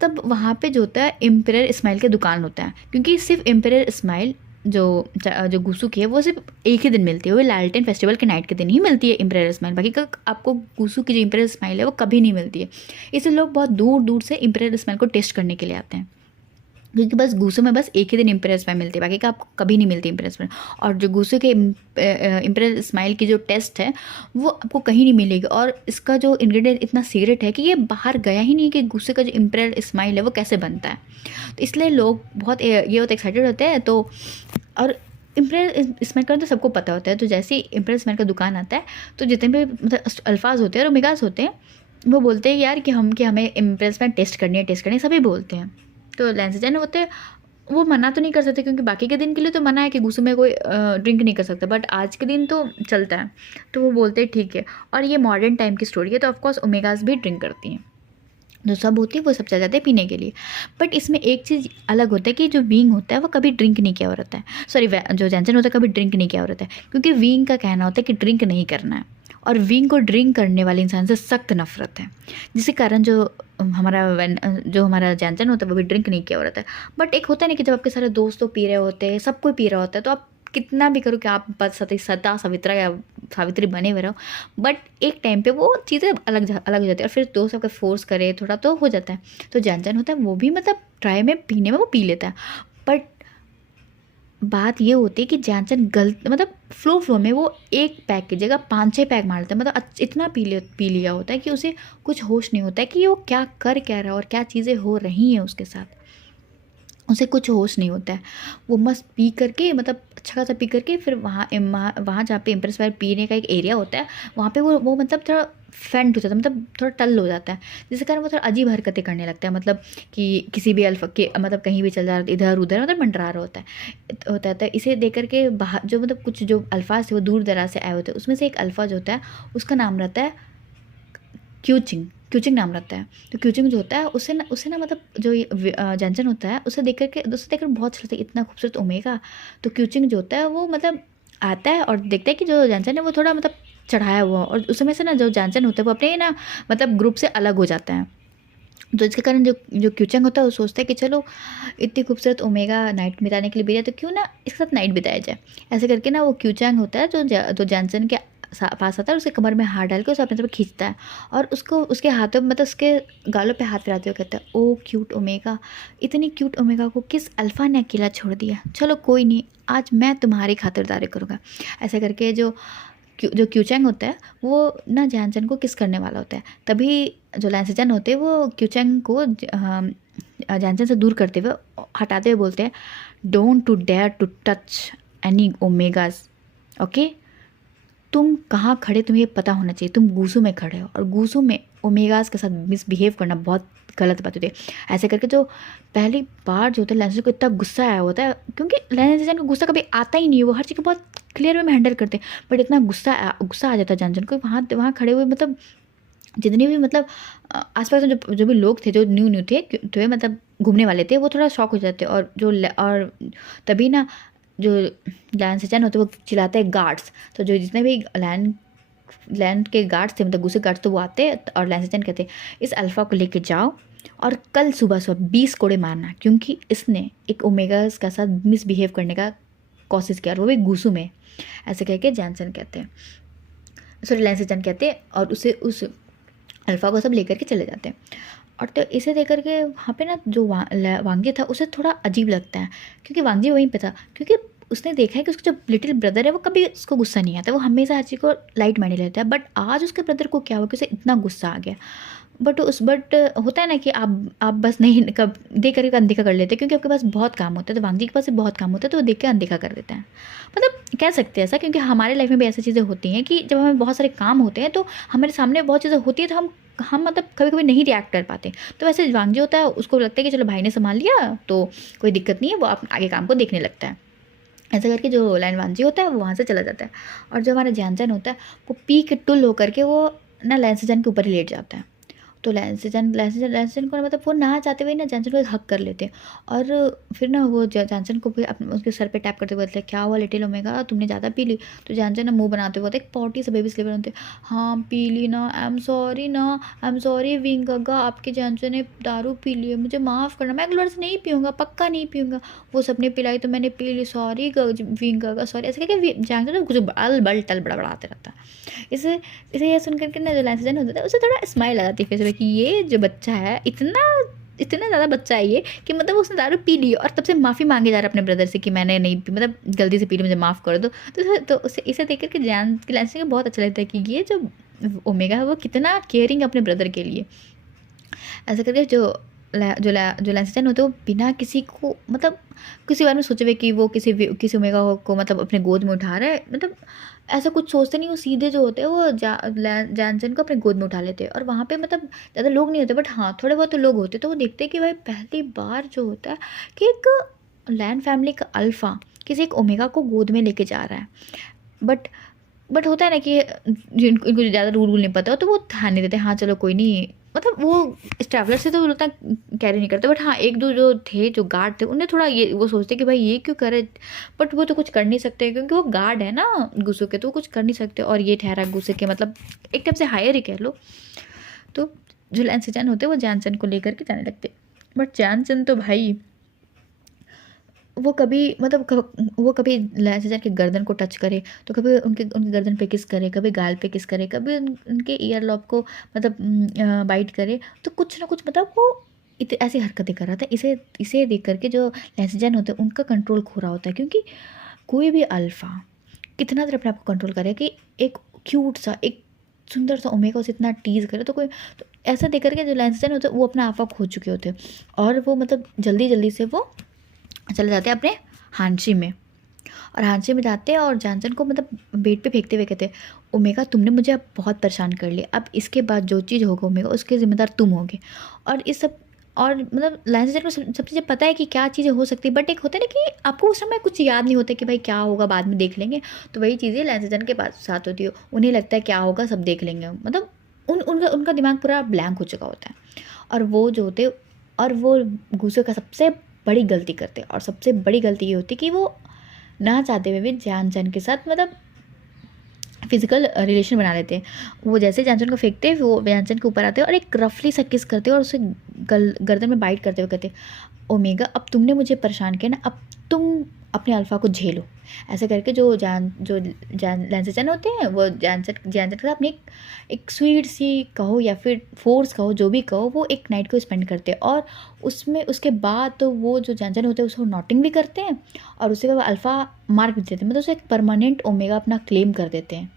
तब वहाँ पे जो होता है इम्पेरियल इस्माइल की दुकान होता है, क्योंकि सिर्फ इम्पेरियल इस्माइल जो गुसु की है वो सिर्फ एक ही दिन मिलती है, वो लालटेन फेस्टिवल के नाइट के दिन ही मिलती है इम्पेरियल स्माइल। बाकी का आपको गुसु की जो इम्पेरियल स्माइल है वो कभी नहीं मिलती है। इसलिए लोग बहुत दूर दूर से इम्पेरियल स्माइल को टेस्ट करने के लिए आते हैं, क्योंकि बस गुसु में बस एक ही दिन इम्पेरियल स्माइल मिलती है, बाकी का आपको कभी नहीं मिलती इम्पेरियल स्माइल। और जो गुसु के इम्पेरियल स्माइल की जो टेस्ट है वो आपको कहीं नहीं मिलेगी। और इसका जो इंग्रेडिएंट इतना सीक्रेट है कि ये बाहर गया ही नहीं कि गुसु का जो इम्पेरियल स्माइल है वो कैसे बनता है। तो इसलिए लोग बहुत ये होते एक्साइटेड होते हैं। तो और इम्प्रेस स्माइल का तो सबको पता होता है। तो जैसे ही इम्प्रेस स्माइल का दुकान आता है, तो जितने भी मतलब अल्फाज होते हैं और ओमेगास होते हैं, वो बोलते हैं यार कि हमें इम्प्रेस स्माइल टेस्ट करनी है, सभी बोलते हैं। तो लैंसजन होते हैं, वो मना तो नहीं कर सकते, क्योंकि बाकी के दिन के लिए तो मना है कि गुस्से में कोई ड्रिंक नहीं कर सकता, बट आज के दिन तो चलता है। तो वो बोलते हैं ठीक है। और ये मॉडर्न टाइम की स्टोरी है, तो ऑफकोर्स ओमेगास भी ड्रिंक करती हैं, जो सब होती है वो सब चल जाते हैं पीने के लिए। बट इसमें एक चीज़ अलग होता है कि जो विंग होता है वो कभी ड्रिंक नहीं किया हुआ रहता है, सॉरी जो जैनसन होता है कभी ड्रिंक नहीं किया हुआ रहता है, क्योंकि विंग का कहना होता है कि ड्रिंक नहीं करना है, और विंग को ड्रिंक करने वाले इंसान से सख्त नफरत है, जिसके कारण जो हमारा जैनसन होता है वो भी ड्रिंक नहीं किया हुआ रहता है। बट एक होता है ना कि जब आपके सारे दोस्त पी रहे होते हैं, सब कोई पी रहा होता है, तो आप कितना भी करो कि आप सदा सावित्रा या सावित्री बने हुए रहो, बट एक टाइम पे वो चीज़ें अलग हो जाती है, और फिर दोस्त आपका फोर्स करे थोड़ा तो हो जाता है। तो जैनसन होता है वो भी मतलब ट्राई में पीने में वो पी लेता है, बट बात ये होती है कि जैनसन गलत मतलब फ्लो में वो एक पैक की जगह 5-6 पैक मार लेता है, मतलब इतना पी लिया होता है कि उसे कुछ होश नहीं होता है कि वो क्या रहा है और क्या चीज़ें हो रही हैं उसके साथ, उसे कुछ होश नहीं होता है। वो मस्त पी करके मतलब अच्छा खासा पी करके फिर वहाँ जहाँ पे इम्प्रेस वायर पीने का एक एरिया होता है, वहाँ पे वो मतलब थोड़ा फेंट हो जाता है, मतलब थोड़ा टल हो जाता है, जिसके कारण वो थोड़ा अजीब हरकतें करने लगता है, मतलब कि किसी भी अल्फा के मतलब कहीं भी चल जा रहा है, इधर उधर मतलब मंडरा रहा होता है। तो इसे देख करके बाहर जो मतलब कुछ जो अल्फाज थे वो दूर दराज से आए होते हैं, उसमें से एक अल्फाज होता है, उसका नाम रहता है क्यूचिंग नाम रहता है। तो क्यूचिंग जो होता है उसे ना मतलब जो जैनसन होता है उसे देख कर बहुत अच्छा लगता है, इतना खूबसूरत ओमेगा। तो क्यूचिंग जो होता है वो मतलब आता है और देखता है कि जो जैनसन है वो थोड़ा मतलब चढ़ाया हुआ, और उस समय से ना जो जैनसन होता है वो अपने ना मतलब ग्रुप से अलग हो जाता है। तो इसके कारण जो क्यूचंग होता है वो सोचता है कि चलो इतनी खूबसूरत ओमेगा नाइट बिताने के लिए भेजा, तो क्यों ना इसके साथ नाइट बिताया जाए। ऐसे करके ना वो क्यूचंग होता है जो जैनसन के पास आता है, उसके कमर में हाथ डाल के उसे अपने तरफ खींचता है, और उसको उसके हाथों में मतलब उसके गालों पे हाथ फिराते हुए कहता है, ओ क्यूट ओमेगा, इतनी क्यूट ओमेगा को किस अल्फ़ा ने अकेला छोड़ दिया, चलो कोई नहीं, आज मैं तुम्हारी खातिरदारी करूँगा। ऐसे करके जो क्यूचैंग होता है वो ना जैनसन को किस करने वाला होता है, तभी जो लैंसजन होते हैं वो क्यूचैंग को जैनसन से दूर करते हुए हटाते हुए बोलते हैं, don't to dare to touch any omegas, okay. तुम कहाँ खड़े तुम्हें पता होना चाहिए, तुम गूसू में खड़े हो, और गूसू में ओमेगास के साथ मिसबिहेव करना बहुत गलत बात होती है। ऐसे करके जो पहली बार जो होता है लैंसजन को इतना गुस्सा आया होता है, क्योंकि लैंसजन को गुस्सा कभी आता ही नहीं है, वो हर चीज़ को बहुत क्लियर वे में हैंडल करते, बट इतना गुस्सा आ जाता जानजन को वहाँ खड़े हुए, मतलब जितने भी मतलब आसपास में जो भी लोग थे जो न्यू थे मतलब घूमने वाले थे, वो थोड़ा शॉक हो जाते। और तभी ना जो लैंड सेजन होते वो चिल्लाते हैं गार्ड्स। तो जो जितने भी लैंड के गार्ड्स थे, मतलब गुस्से गार्ड्स, तो वो आते और लैंड सेजन कहते इस अल्फ़ा को लेके जाओ और कल सुबह 20 कोड़े मारना, क्योंकि इसने एक ओमेगा का साथ मिसबिहेव करने का कोशिश किया, और वो भी गुस्सू में। ऐसे कह के जैनसन कहते हैं, सॉरी लैंड सेजन कहते हैं, और उस अल्फ़ा को सब लेकर के चले जाते हैं। और तो इसे देख करके वहाँ पे ना जो वांगी था उसे थोड़ा अजीब लगता है, क्योंकि वांगी वहीं पे था, क्योंकि उसने देखा है कि उसका जो लिटिल ब्रदर है वो कभी उसको गुस्सा नहीं आता, वो हमेशा हर चीज़ को लाइट माइंड लेता है। बट आज उसके ब्रदर को क्या हुआ कि उसे इतना गुस्सा आ गया। बट होता है ना कि आप बस नहीं कब देख करके अनदेखा कर लेते हैं, क्योंकि आपके पास बहुत काम होता है। तो वांगी के पास बहुत काम होता है, तो वो देख के अनदेखा कर देते हैं, मतलब कह सकते हैं ऐसा। क्योंकि हमारे लाइफ में भी ऐसी चीज़ें होती हैं कि जब हमें बहुत सारे काम होते हैं तो हमारे सामने बहुत चीज़ें होती है, तो हम मतलब कभी कभी नहीं रिएक्ट कर पाते। तो वैसे वांगी होता है, उसको लगता है कि चलो भाई ने संभाल लिया तो कोई दिक्कत नहीं है, वो आगे काम को देखने लगता है। ऐसा करके जो लाइन वांजी होता है वो वहाँ से चला जाता है। और जो हमारा जानजन होता है वो पी के टुल होकर के वो ना लैंसजन के ऊपर ही लेट जाता है। तो लैंसजन को मतलब वो ना चाहते हुए ना जानसन को एक हक कर लेते हैं। और फिर ना वो जानसन को भी अपने उसके सर पे टैप करते हुए बोलते हैं क्या हुआ लिटिल ओमेगा, तुमने ज़्यादा पी ली। तो जानसन ना मुंह बनाते हुए बोलते एक पॉटी से बेबी स्लीपर बनते, हाँ पी ली ना, आई एम सॉरी विंग गगा, आपके जानसन ने दारू पी ली है, मुझे माफ़ करना, मैं अगले बार से नहीं पीऊँगा, पक्का नहीं पीऊँगा। वो सबने पिलाई तो मैंने पी ली, सॉरी विंग गगा सॉरी। ऐसे करके जानसन ना कुछ अल बल टल बड़बड़ाते रहता है। इसे ये सुन करके ना जो लैंसजन होता था उसे थोड़ा स्माइल आ जाती है फेस पे कि ये जो बच्चा है इतना ज़्यादा बच्चा है ये, कि मतलब उसने दारू पी ली और तब से माफ़ी मांगे जा रहा है अपने ब्रदर से कि मैंने नहीं पी, मतलब गलती से पी ली, मुझे माफ़ कर दो। तो उसे इसे देख करके लैंसजन को बहुत अच्छा लगता है कि ये जो ओमेगा है वो कितना केयरिंग अपने ब्रदर के लिए। ऐसा करके जो लैंसजन होते हैं वो बिना किसी को मतलब किसी बारे में सोचे हुए कि वो किसी ओमेगा को मतलब अपने गोद में उठा रहा है, मतलब ऐसा कुछ सोचते नहीं। वो सीधे जो होते हैं वो जैनसन को अपने गोद में उठा लेते हैं। और वहाँ पे मतलब ज़्यादा लोग नहीं होते, बट हाँ थोड़े बहुत तो लोग होते, तो वो देखते हैं कि भाई पहली बार जो होता है कि एक लैंड फैमिली का अल्फ़ा किसी एक ओमेगा को गोद में लेके जा रहा है। बट होता है ना कि इनको ज़्यादा रूल नहीं पता हो तो वो ध्यान नहीं देते, हाँ चलो कोई नहीं, मतलब वो ट्रैवलर से तो उतना कैरी नहीं करते। बट हाँ एक दो जो थे जो गार्ड थे उन्हें थोड़ा ये वो सोचते कि भाई ये क्यों करे, बट वो तो कुछ कर नहीं सकते क्योंकि वो गार्ड है ना गुस्सों के, तो वो कुछ कर नहीं सकते। और ये ठहरा गुस्से के मतलब एक टाइप से हायर ही कह लो। तो जो लैंसजन होते वो जैनसन को लेकर के जाने लगते, बट जैनसन तो भाई वो कभी लैंसजन के गर्दन को टच करे, तो कभी उनके गर्दन पे किस करे, कभी गाल पे किस करे, कभी उनके ईयर लॉब को मतलब बाइट करे। तो कुछ ना कुछ मतलब वो ऐसी हरकतें कर रहा था। इसे देख करके जो लैंसजन होते हैं उनका कंट्रोल खो रहा होता है, क्योंकि कोई भी अल्फ़ा कितना देर अपने आप को कंट्रोल करे कि एक क्यूट सा एक सुंदर सा ओमेगा उसे इतना टीज़ करे, तो ऐसा देख करके जो लैंसजन होते हैं वो अपना आपा खो चुके होते हैं। और वो मतलब जल्दी से वो चले जाते हैं अपने हांसी में। और हांसी में जाते हैं और जॉनसन को मतलब बेड पे फेंकते हुए कहते हैं ओमेगा तुमने मुझे अब बहुत परेशान कर लिया, अब इसके बाद जो चीज़ होगा ओमेगा उसके ज़िम्मेदार तुम होगे। और इस सब और मतलब लैंसजन को सब चीज़ें पता है कि क्या चीज़ें हो सकती है, बट एक होता है ना कि आपको उस समय कुछ याद नहीं होता कि भाई क्या होगा बाद में देख लेंगे। तो वही चीज़ें लैंसजन के पास साथ होती है, उन्हें लगता है क्या होगा सब देख लेंगे, मतलब उनका दिमाग पूरा ब्लैंक हो चुका होता है। और वो जो होते और वो गुस्से का सबसे बड़ी गलती करते, और सबसे बड़ी गलती ये होती कि वो ना चाहते हुए भी जॉनसन के साथ मतलब फिजिकल रिलेशन बना लेते हैं। वो जैसे जॉनसन को फेंकते हैं वो जॉनसन के ऊपर आते हैं और एक रफली सा किस करते हैं और उसे गर्दन में बाइट करते हुए कहते हैं ओमेगा अब तुमने मुझे परेशान किया ना, अब तुम अपने अल्फ़ा को झेलो। ऐसे करके जो लैंसजन होते हैं वो जॉनसन के साथ अपनी एक स्वीट सी कहो या फिर फोर्स कहो जो भी कहो, वो एक नाइट को स्पेंड करते हैं। और उसके बाद तो वो जो जॉनसन होते हैं उसको नॉटिंग भी करते हैं और उसके बाद अल्फ़ा मार्क भी देते हैं, मतलब उसे एक परमानेंट ओमेगा अपना क्लेम कर देते हैं।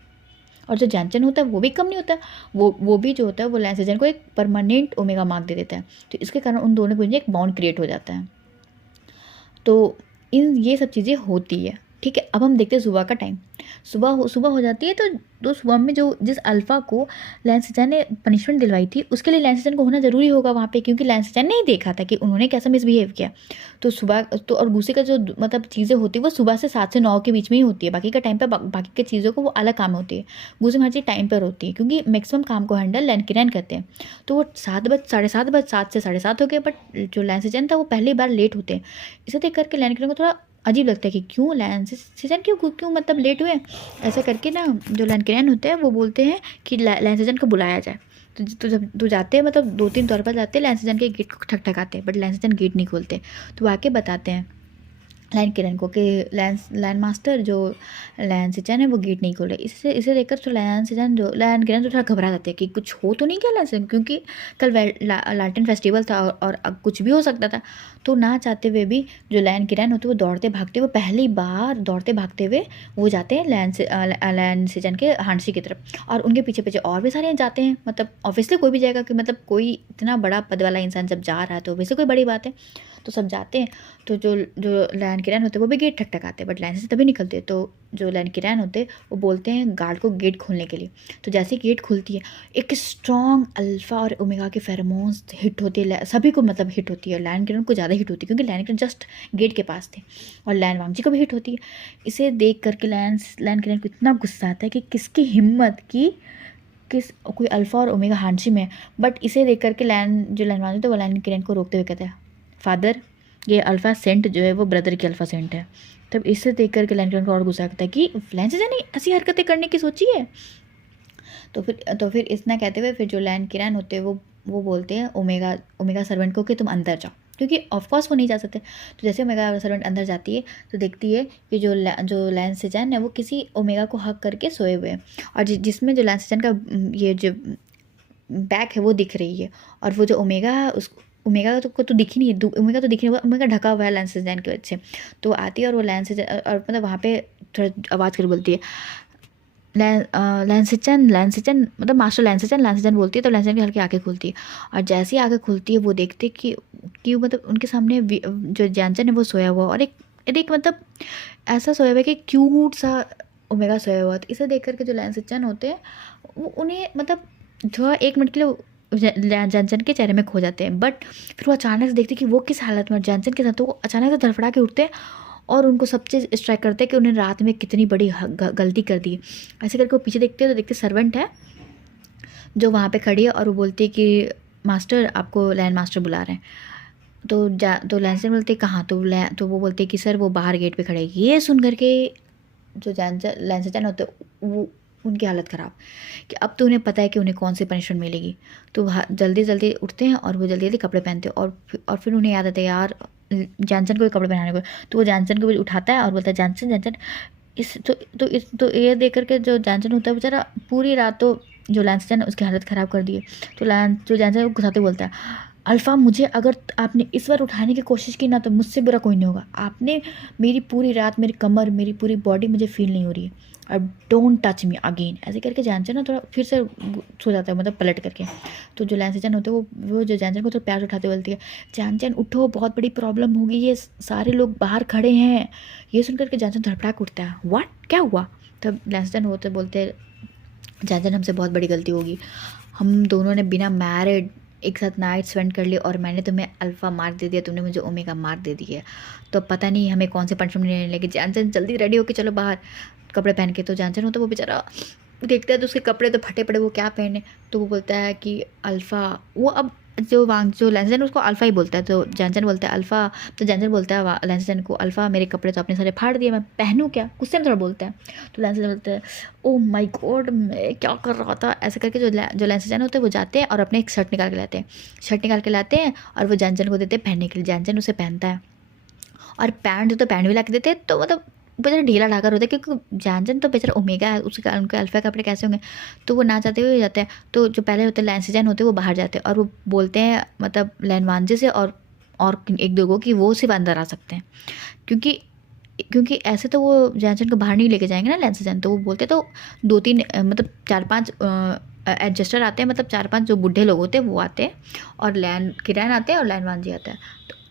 और जो जॉनसन होता है वो भी कम नहीं होता, वो भी जो होता है वो लैंसजन को एक परमानेंट ओमेगा मार्क दे देता है। तो इसके कारण उन दोनों के बीच एक बॉन्ड क्रिएट हो जाता है। तो ये सब चीज़ें होती है। ठीक है, अब हम देखते हैं सुबह का टाइम। सुबह हो जाती है, तो सुबह में जो जिस अल्फ़ा को लैंसचैन ने पनिशमेंट दिलवाई थी, उसके लिए लैंसचैन को होना ज़रूरी होगा वहाँ पे, क्योंकि लैंसचैन ने ही देखा था कि उन्होंने कैसा मिसबिहेव किया। तो सुबह तो और गुस्से का जो मतलब चीज़ें होती है वो सुबह से 7 से 9 के बीच में ही होती है, बाकी का टाइम पे बाकी की चीज़ों को वो अलग काम होती है। गुस्से में हर चीज़ टाइम पर होती है, क्योंकि मैक्सिमम काम को हैंडल लैंकिरैन करते हैं। तो वो 7 से 7:30 हो गए, बट जो लैंसचैन था वो पहली बार लेट होते हैं। इसे देख करके लैंकिरैन को थोड़ा अजीब लगता है कि क्यों लैंसचैन क्यों मतलब लेट हुए। ऐसा करके ना जो लैंकिरैन होते हैं वो बोलते हैं कि लैंसचैन को बुलाया जाए। तो जब तो जाते हैं, मतलब 2-3 तौर पर जाते हैं, लैंसचैन के गेट को ठकठकाते हैं, बट लैंसचैन गेट नहीं खोलते। तो वो आके बताते हैं लैंकिरैन को कि लैंड मास्टर जो लैंसचैन है वो गेट नहीं खोल रहे। इसे देखकर तो लैंकिरैन तो थोड़ा घबरा जाते हैं कि कुछ हो तो नहीं क्या लैंसचैन, क्योंकि कल लालटेन फेस्टिवल था और अब कुछ भी हो सकता था। तो ना चाहते हुए भी जो लैंकिरैन होते वो दौड़ते भागते हुए पहली बार दौड़ते भागते हुए वो जाते हैं लैंसचैन के हांसी की तरफ, और उनके पीछे पीछे और भी सारे जाते हैं। मतलब ऑब्वियसली कोई भी जाएगा, कि मतलब कोई इतना बड़ा पद वाला इंसान जब जा रहा है तो वैसे कोई बड़ी बात है। तो सब जाते हैं। तो जो जो लैंकिरैन होते हैं वो भी गेट ठकठकाते हैं, बट लाइन से तभी निकलते हैं। तो जो लैंकिरैन होते हैं वो बोलते हैं गार्ड को गेट खोलने के लिए। तो जैसे ही गेट खुलती है, एक स्ट्रॉन्ग अल्फ़ा और ओमेगा के फेरोमोन्स हिट होती है, सभी को मतलब हिट होती है। लैंकिरैन को ज़्यादा हिट होती है क्योंकि लैंकिरैन जस्ट गेट के पास थे, और लैन वांगजी को भी हिट होती है। इसे देख करके लैंकिरैन को इतना गुस्सा आता है कि किसकी हिम्मत की कोई अल्फ़ा और ओमेगा हांसी में। बट इसे देख करके लैन वांगजी तो वो लैंकिरैन को रोकते हुए कहते हैं, फादर ये अल्फ़ा सेंट जो है वो ब्रदर की अल्फ़ा सेंट है। तब इसे देख करके लैंकिरैन को और गुस्सा आता है कि लैंसचैन ने ऐसी हरकतें करने की सोची है। तो फिर इतना कहते हुए फिर जो लैंकिरैन होते हैं वो बोलते हैं ओमेगा सर्वेंट को कि तुम अंदर जाओ, क्योंकि ऑफकोर्स वो नहीं जा सकते। तो जैसे ओमेगा सर्वेंट अंदर जाती है तो देखती है कि जो लैंसचैन है वो किसी ओमेगा को हक करके सोए हुए हैं, और जिसमें जो लैंसचैन का ये जो बैक है वो दिख रही है, और वो जो ओमेगा है ओमेगा को तो दिख ही नहीं है, ओमेगा तो दिख नहीं, ओमेगा ढका हुआ है लैंसचैन की वजह से। तो आती है और वो लैंसचैन और मतलब वहाँ पे थोड़ा आवाज़ कर बोलती है लैंसचैन मतलब मास्टर लैंसचैन बोलती है। तो लैंसचैन की हल्की आंखें खुलती है, और जैसे ही आंखें खुलती है वो देखते कि मतलब उनके सामने जो जैनचन है वो सोया हुआ, और एक मतलब ऐसा सोया हुआ है कि क्यूट सा ओमेगा सोया हुआ। तो इसे देख करके जो लैंसचैन होते हैं वो उन्हें मतलब थोड़ा 1 मिनट के लिए जैनचन के चेहरे में खो जाते हैं। बट फिर वो अचानक से देखते कि वो किस हालत में जैनचन के साथ, तो वो अचानक से धड़फड़ा के उठते हैं और उनको सब चीज़ स्ट्राइक करते हैं कि उन्हें रात में कितनी बड़ी गलती कर दी। ऐसे करके वो पीछे देखते हैं तो देखते सर्वेंट है जो वहाँ पे खड़ी है, और वो बोलती है कि मास्टर आपको लैंड मास्टर बुला रहे हैं। तो लैंसचैन बोलते कहाँ, तो वो बोलते कि सर वो बाहर गेट पे खड़े हैं। ये सुन करके जो लैंसचैन होते वो उनकी हालत ख़राब कि अब तो उन्हें पता है कि उन्हें कौन सी पनिशमेंट मिलेगी। तो जल्दी जल्दी उठते हैं और वो जल्दी जल्दी कपड़े पहनते हैं, और फिर उन्हें याद आता है यार जॉनसन को भी कपड़े पहनाने को। तो वो जॉनसन को भी उठाता है और बोलता है जॉनसन तो ये देख करके जो जॉनसन होता है बेचारा पूरी रात तो जो लैंसचैन है उसकी हालत ख़राब कर दी है। तो जो जॉनसन को गुस्साते बोलता है, अल्फ़ा मुझे अगर आपने इस बार उठाने की कोशिश की ना तो मुझसे बुरा कोई नहीं होगा। आपने मेरी पूरी रात मेरी कमर मेरी पूरी बॉडी मुझे फील नहीं हो रही है, और डोंट टच मी अगेन। ऐसे करके जॉनसन ना थोड़ा फिर से सो जाता है, मतलब पलट करके। तो जो लैंसचैन होते हैं वो जो जॉनसन को तो प्यार उठाते बोलती है, जॉनसन उठो बहुत बड़ी प्रॉब्लम होगी, ये सारे लोग बाहर खड़े हैं। ये सुन करके जॉनसन धड़पड़ा उठता है, व्हाट क्या हुआ। तब लैंसचैन होते बोलते जॉनसन हमसे बहुत बड़ी गलती होगी, हम दोनों ने बिना मैरिड एक साथ नाइट स्पेंड कर ली, और मैंने तुम्हें अल्फ़ा मार दे दिया, तुमने मुझे ओमेगा मार दे दिया। तो पता नहीं हमें कौन से पनिशमेंट लेने लगे। जॉनसन जल्दी रेडी होके चलो बाहर कपड़े पहन के। तो जॉनसन होता है वो बेचारा देखता है तो उसके कपड़े तो फटे पड़े, वो क्या पहने। तो वो बोलता है कि अल्फ़ा, वो अब जो लैंसचैन उसको अल्फ़ा ही बोलता है। तो जॉनसन बोलता है अल्फ़ा, तो जॉनसन बोलता है लैंसचैन को, अल्फ़ा मेरे कपड़े तो आपने सारे फाड़ दिए, मैं पहनूँ क्या, गुस्से में थोड़ा बोलता है। तो लैंसचैन बोलता है ओ माय गॉड मैं क्या कर रहा था। ऐसे करके जो लैंसचैन होते हैं वो जाते हैं और अपने एक शर्ट निकाल के लाते हैं और वो जॉनसन को देते हैं पहनने के लिए। जॉनसन उसे पहनता है, और पैंट तो पैंट भी ला के देते हैं। तो मतलब बेचारा ढीला ढाकर होता है क्योंकि जॉनसन तो बेचारा ओमेगा है, उनके अल्फ़ा के कपड़े कैसे होंगे। तो वो ना चाहते हुए जाते हैं। तो जो पहले होते हैं लैंसचैन होते हैं वो बाहर जाते हैं और वो बोलते हैं मतलब लैनवांजे से और एक दो को कि वो सिर्फ अंदर आ सकते हैं, क्योंकि ऐसे तो वो जॉनसन को बाहर नहीं लेके जाएंगे ना लैंसचैन। तो वो बोलते तो 2-3 मतलब 4-5 एडजस्टर आते हैं, मतलब 4-5 जो बूढ़े लोग होते हैं वो आते हैं, और लैन किरैन आते हैं और लैनवांजी आता है।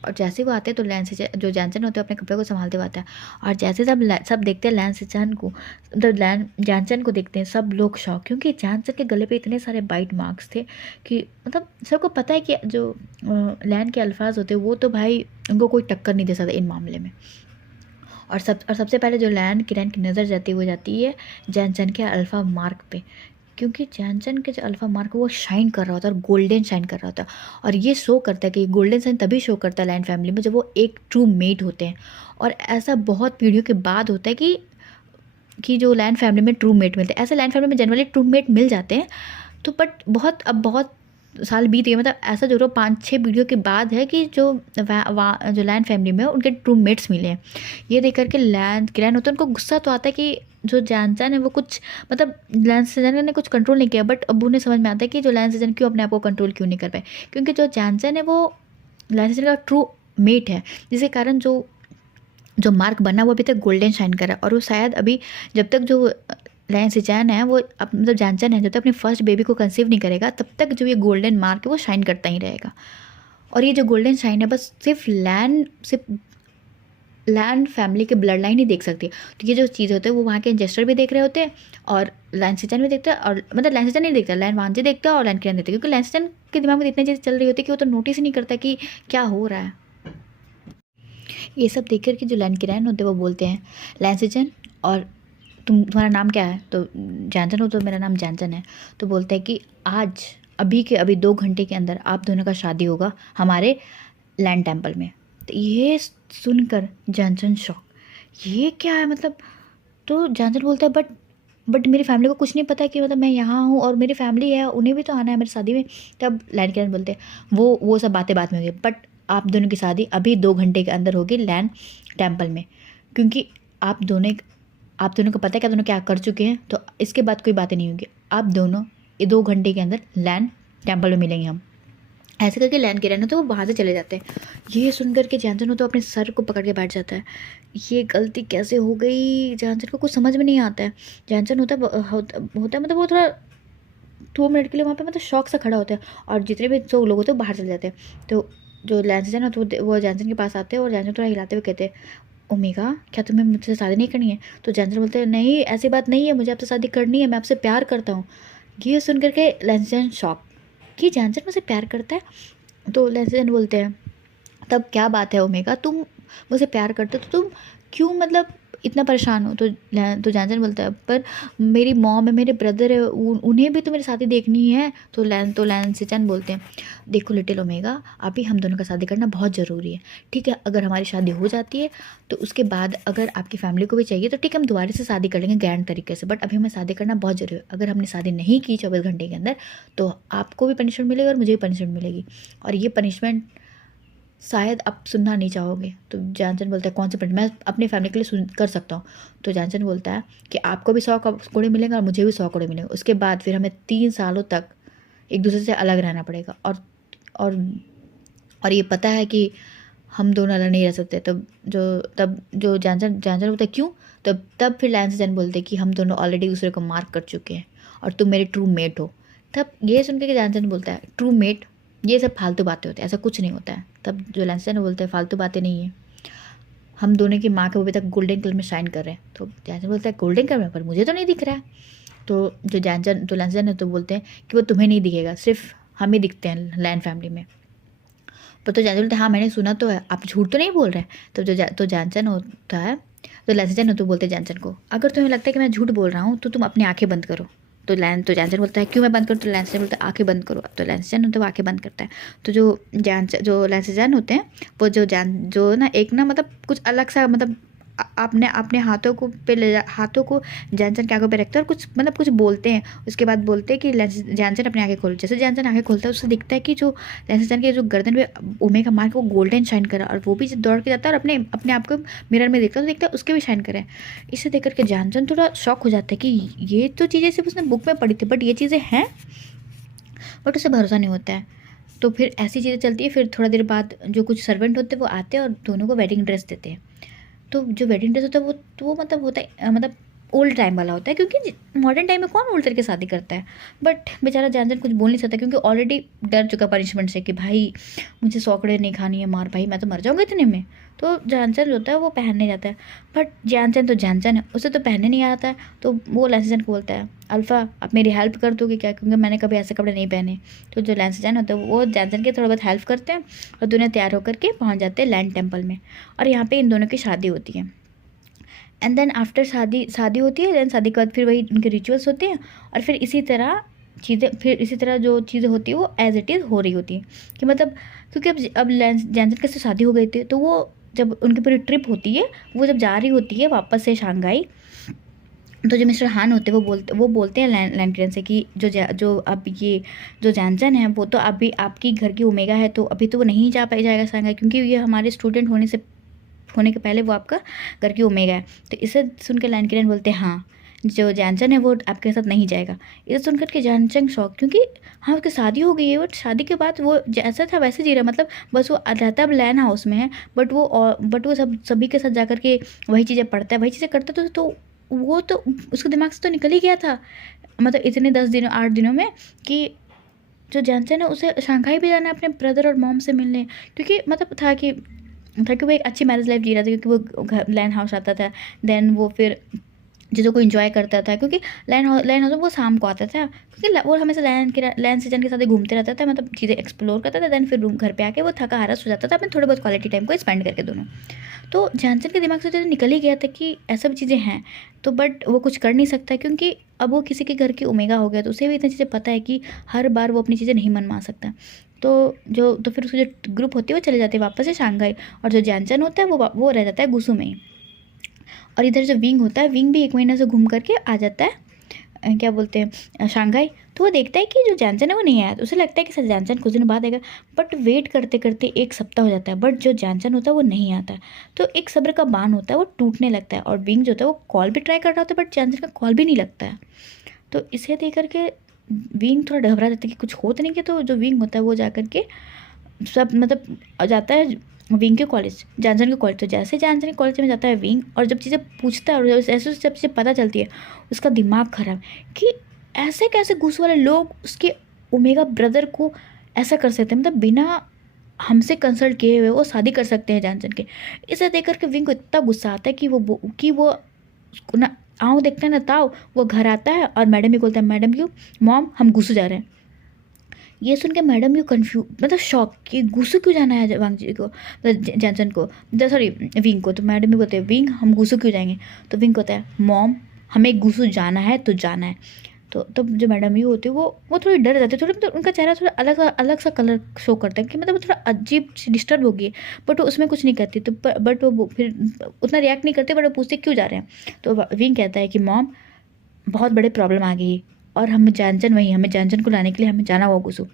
और जैसे ही वो आते हैं तो लैन से जो जानचन होते हैं अपने कपड़े को संभालते हुए आता है, और जैसे सब देखते हैं लैन से चान को, मतलब लैन जानचन को देखते हैं, सब लोग शॉक, क्योंकि जानचन के गले पे इतने सारे बाइट मार्क्स थे कि मतलब सबको पता है कि जो लैन के अल्फाज होते हैं वो तो भाई उनको कोई टक्कर नहीं दे सकता इन मामले में। और सबसे पहले जो लैन की नज़र जाती है वो जाती है जानचन के अल्फ़ा मार्क पे, क्योंकि जानचन के जो अल्फ़ा मार्क वो शाइन कर रहा होता है और गोल्डन शाइन कर रहा होता है। और ये शो करता है कि गोल्डन शाइन तभी शो करता है लैन फैमिली में जब वो एक ट्रू मेट होते हैं। और ऐसा बहुत पीढ़ियों के बाद होता है कि जो लैन फैमिली में ट्रू मेट मिलते हैं। ऐसे लैन फैमिली में जनरली ट्रू मेट मिल जाते हैं, तो बट बहुत साल बीत गए, मतलब ऐसा जो 5-6 पीढ़ियों के बाद है कि जो जो लैन फैमिली में उनके ट्रू मेट्स मिले हैं। ये देख करके लैन होता है, उनको गुस्सा तो आता है कि जो जानचन है वो कुछ मतलब लैन सेजन ने कुछ कंट्रोल नहीं किया, बट अब उन्हें समझ में आता है कि जो लैन सेजन क्यों अपने आप को कंट्रोल क्यों नहीं कर पाए, क्योंकि जो जानचन है वो लैन सेजन का ट्रू मेट है, जिसके कारण जो मार्क बना वो अभी तक गोल्डन शाइन कर रहा है। और वो शायद अभी जब तक जो लैन सिचान है वो मतलब जानचन है जब तक अपने फर्स्ट बेबी को कंसीव नहीं करेगा तब तक जो ये गोल्डन मार्क है वो शाइन करता ही रहेगा। और ये जो गोल्डन शाइन है बस सिर्फ लैन फैमिली के ब्लड लाइन ही देख सकती है। तो ये जो चीज़ होते हैं वो वहाँ के एंजेस्टर भी देख रहे होते हैं और लैन सिचान भी देखता है, और मतलब लैन सिचान नहीं देखता, लैन वांजे देखता है और लैन किरण देखता है, क्योंकि लैन सिचान के दिमाग में इतनी चीज़ चल रही होती है कि वो तो नोटिस ही नहीं करता कि क्या हो रहा है। ये सब देख कर के जो लैन किरण होते हैं वो बोलते हैं लैन सिचान और तुम्हारा नाम क्या है, तो जानचन हो, तो मेरा नाम जानचन है। तो बोलते हैं कि आज अभी 2 घंटे के अंदर आप दोनों का शादी होगा हमारे लैंड टेम्पल में। तो ये सुनकर जानचन शॉक, ये क्या है मतलब। तो जानचन बोलता है बट मेरी फैमिली को कुछ नहीं पता कि मतलब मैं यहाँ हूँ और मेरी फैमिली है, उन्हें भी तो आना है मेरी शादी में। तब लैंड किरण बोलते हैं वो सब बातें बाद में होगी, बट आप दोनों की शादी अभी 2 घंटे के अंदर होगी लैंड टेम्पल में, क्योंकि आप दोनों को पता है कि आप दोनों क्या कर चुके हैं, तो इसके बाद कोई बातें नहीं होगी। आप दोनों 2 घंटे के अंदर लैंड टेम्पल में मिलेंगे हम। ऐसे करके लैंड के रहने तो वो वहाँ से चले जाते हैं। ये सुनकर के जानचन हो तो अपने सर को पकड़ के बैठ जाता है, ये गलती कैसे हो गई, जानचन को कुछ समझ में नहीं आता है। जानचन होता है मतलब वो थोड़ा 2 मिनट के लिए वहाँ पे मतलब शौक से खड़ा होता है, और जितने भी जो लोग होते हैं बाहर चले जाते हैं। तो जो लैंस है ना तो वो जानचन के पास आते हैं और जानचन थोड़ा हिलाते हुए कहते हैं ओमेगा क्या तुम्हें मुझसे शादी नहीं करनी है। तो जानचन बोलते हैं नहीं ऐसी बात नहीं है, मुझे आपसे शादी करनी है, मैं आपसे प्यार करता हूँ। ये सुन करके लैंसन शॉक कि जानचन मुझसे प्यार करता है। तो लैंसन बोलते हैं तब क्या बात है ओमेगा, तुम मुझसे प्यार करते हो तो तुम क्यों मतलब इतना परेशान हो। तो जानचन बोलता है पर मेरी मॉम है, मेरे ब्रदर है, उन्हें भी तो मेरी शादी देखनी है। तो लैंसिचन बोलते हैं देखो लिटिल ओमेगा अभी हम दोनों का शादी करना बहुत ज़रूरी है, ठीक है। अगर हमारी शादी हो जाती है तो उसके बाद अगर आपकी फैमिली को भी चाहिए तो ठीक है हम दोबारा से शादी कर लेंगे ग्रैंड तरीके से, बट अभी हमें शादी करना बहुत ज़रूरी है। अगर हमने शादी नहीं की 24 घंटे के अंदर तो आपको भी पनिशमेंट मिलेगा और मुझे भी पनिशमेंट मिलेगी, और ये पनिशमेंट शायद आप सुनना नहीं चाहोगे। तो जानचन बोलता है कौन से पनिशमेंट, मैं अपनी फैमिली के लिए सुन कर सकता हूँ। तो जानचन बोलता है कि आपको भी 100 कोड़े मिलेंगे और मुझे भी 100 कोड़े मिलेंगे, उसके बाद फिर हमें 3 सालों तक एक दूसरे से अलग रहना पड़ेगा। और ये पता है कि हम दोनों अलग नहीं रह सकते। तब जो जानचन बोलता है क्यों, तब फिर लैंसजन बोलते कि हम दोनों ऑलरेडी दूसरे को मार्क कर चुके हैं और तुम मेरे ट्रू मेट हो। तब ये सुन के जानचन बोलता है ट्रू मेट ये सब फालतू बातें होती हैं, ऐसा कुछ नहीं होता है। तब जो लैंसजन बोलते हैं फालतू बातें नहीं है, हम दोनों की माँ के वो अभी तक गोल्डन कलर में शाइन कर रहे हैं। तो जानचन बोलता है गोल्डन कलर में, पर मुझे तो नहीं दिख रहा है। तो जो लैंसजन है तो बोलते हैं कि वो तुम्हें नहीं दिखेगा, सिर्फ हमें दिखते हैं लैंड फैमिली में। पर तो जानचन बोलते हैं हाँ मैंने सुना तो है, आप झूठ तो नहीं बोल रहे हैं। तो जानचन होता है तो लैंसजन हो तो बोलते हैं जानचन को अगर तुम्हें लगता है कि मैं झूठ बोल रहा हूँ तो तुम अपनी आंखें बंद करो। तो जानचन बोलता है क्यों मैं बंद करूँ। तो लैंसजन बोलता है आंखें बंद करो। तो लैंसजन होता है वो आंखें बंद करता है। तो जो लैंसजन होते हैं वो जो ना एक ना मतलब कुछ अलग सा मतलब अपने हाथों को जानचन के आंखों पे रखते हैं और कुछ बोलते हैं। उसके बाद बोलते हैं कि जानचन अपनी आंखें खोल। जैसे जानचन आंखें खोलता है उससे दिखता है कि जो लैंसजन के जो गर्दन पे ओमेगा मार्क वो गोल्डन शाइन करा, और वो भी दौड़ के जाता है और अपने आप को मिरर में देखता है तो देखता है उसके भी शाइन करे। इसे देख करके जानचन थोड़ा शॉक हो जाता है कि ये तो चीज़ें सिर्फ उसने बुक में पढ़ी थी बट ये चीज़ें हैं, बट उसे भरोसा नहीं होता है। तो फिर ऐसी चीज़ें चलती है। फिर थोड़ा देर बाद जो कुछ सर्वेंट होते हैं वो आते हैं और दोनों को वेडिंग ड्रेस देते हैं। तो जो वेडिंग ड्रेस होता है वो मतलब होता है मतलब ओल्ड टाइम वाला होता है, क्योंकि मॉडर्न टाइम में कौन ओल्ड करके शादी करता है। बट बेचारा जानजन कुछ बोल नहीं सकता, क्योंकि ऑलरेडी डर चुका पनिशमेंट से कि भाई मुझे सौकड़े नहीं खानी है मार, भाई मैं तो मर जाऊँगा इतने में। तो जानचन जो होता है वो पहनने जाता है, बट जानचन तो जानचन है, उसे तो पहनने नहीं आता है। तो वो लैंसजन को बोलता है, अल्फ़ा आप मेरी हेल्प कर दोगे क्या, क्योंकि मैंने कभी ऐसे कपड़े नहीं पहने। तो जो लैंसजन होता है वो जानचन के थोड़ा बहुत हेल्प करते हैं और दोनों तैयार होकर के पहुँच जाते हैं लैंड टेम्पल में। और यहाँ पर इन दोनों की शादी होती है। एंड देन आफ्टर शादी होती है, देन शादी के बाद फिर वही उनके रिचुअल्स होते हैं। और फिर इसी तरह जो चीज़ें होती है वो एज इट इज़ हो रही होती है, कि मतलब क्योंकि अब जानजन के से शादी हो गई थी, तो वो जब उनकी पूरी ट्रिप होती है, वो जब जा रही होती है वापस से शंघाई, तो जो मिस्टर हान होते हैं वो बोलते हैं लैंडग्रेन से कि जो अब ये जो जानजन है वो तो अभी आपकी घर की ओमेगा है, तो अभी तो वो नहीं जा पाई जाएगा शंघाई, क्योंकि ये हमारे स्टूडेंट होने के पहले वो आपका घर की ओमेगा है। तो इसे सुन के लैंडग्रेन बोलते हैं हाँ, जो जानचन है वो आपके साथ नहीं जाएगा। इसे सुनकर के जानचन शौक, क्योंकि हाँ उसकी शादी हो गई है, बट शादी के बाद वो जैसा था वैसे जी रहा, मतलब बस वो रहता अब लैन हाउस में है, बट वो सभी के साथ जाकर के वही चीज़ें पढ़ता है, वही चीज़ें करता है। तो वो तो उसके दिमाग से तो निकल ही गया था, मतलब इतने 8 दिनों में, कि जो जानचन है उसे शंघाई भी जाना है अपने ब्रदर और मॉम से मिलने, क्योंकि मतलब था कि वो एक अच्छी मैरिज लाइफ जी रहा था, क्योंकि वो लैंड हाउस आता था, देन वो फिर चीज़ों को एंजॉय करता था, क्योंकि लैंड हाउस में वो शाम को आता था, क्योंकि वो हमेशा लैंड सीजन के साथ घूमते रहता था, मतलब चीज़ें एक्सप्लोर करता था। देन फिर रूम घर पे आके वो थका हारा सो जाता था अपने थोड़े बहुत क्वालिटी टाइम को स्पेंड करके दोनों। तो जानचन के दिमाग से तो निकल ही गया था कि ऐसा भी चीज़ें हैं, तो बट वो कुछ कर नहीं सकता, क्योंकि अब वो किसी के घर की ओमेगा हो गया, तो उसे भी इतनी चीज़ें पता है कि हर बार वो अपनी चीज़ें नहीं मनवा सकता। तो फिर उसकी जो ग्रुप होती है वो चले जाते हैं वापस से शंघाई, और जो जानचन होता है वो रह जाता है गुसू में ही। और इधर जो विंग होता है, विंग भी 1 महीने से घूम करके आ जाता है क्या बोलते हैं शंघाई। तो वो देखता है कि जो जानचन है वो नहीं आया, तो उसे लगता है कि सर जानचन कुछ दिन बाद आएगा, बट वेट करते करते 1 सप्ताह हो जाता है, बट जो जानचन होता है वो नहीं आता। तो एक सब्र का बांध होता है वो टूटने लगता है, और विंग जो होता है वो कॉल भी ट्राई कर रहा होता है, बट जानचन का कॉल भी नहीं लगता है। तो इसे देख करके विंग थोड़ा घबरा जाता है कि कुछ हो तो नहीं, कि तो जो विंग होता है वो जा करके सब मतलब जाता है विंग के कॉलेज, जानचन के कॉलेज। तो जैसे जानचन के कॉलेज में जाता है विंग, और जब चीज़ें पूछता है और जैसे जब चीज़ें पता चलती है, उसका दिमाग खराब कि ऐसे कैसे घूस वाले लोग उसके ओमेगा ब्रदर को ऐसा कर सकते हैं, मतलब बिना हमसे कंसल्ट किए हुए वो शादी कर सकते हैं जानचन के। इसे देख कर के विंग को इतना गुस्सा आता है कि वो उसको ना आओ देखते हैं ना ताओ, वो घर आता है और मैडम भी बोलता है, मैडम क्यों मॉम हम घुसू जा रहे हैं। ये सुन के मैडम भी कंफ्यूज, मतलब शॉक कि गुस्सू क्यों जाना है वांग जी को, मतलब जानचन को, सॉरी विंग को। तो मैडम भी बोलते हैं विंग हम गुस्सू क्यों जाएंगे। तो विंग होता है मॉम हमें गुस्सू जाना है तो जाना है। तो तब जो मैडम ये होती है वो थोड़ी डर जाती है, थोड़ी मतलब उनका चेहरा थोड़ा अलग सा कलर शो करता है, कि मतलब वो थोड़ा अजीब डिस्टर्ब हो गई है, बट वो उसमें कुछ नहीं करती। तो बट वो फिर उतना रिएक्ट नहीं करते, बट वो पूछते क्यों जा रहे हैं। तो विंग कहता है कि मॉम बहुत बड़े प्रॉब्लम आ गई और हमें जानचन को लाने के लिए हमें जाना हुआ गुस्सू।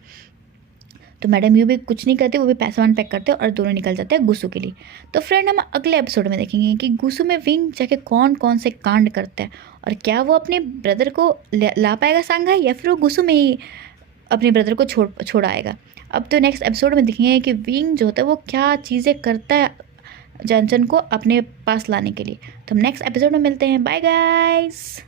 तो मैडम यू भी कुछ नहीं करते, वो भी पैसा पैक करते हैं और दोनों निकल जाते हैं गुस्सू के लिए। तो फ्रेंड हम अगले एपिसोड में देखेंगे कि गुस्सू में विंग जाके कौन कौन से कांड करता है, और क्या वो अपने ब्रदर को ला पाएगा शंघाई, या फिर वो गुस्सू में ही अपने ब्रदर को छोड़ आएगा। अब तो नेक्स्ट एपिसोड में देखेंगे कि विंग जो होता है वो क्या चीज़ें करता है जानचन को अपने पास लाने के लिए। तो हम नेक्स्ट एपिसोड में मिलते हैं। Bye guys.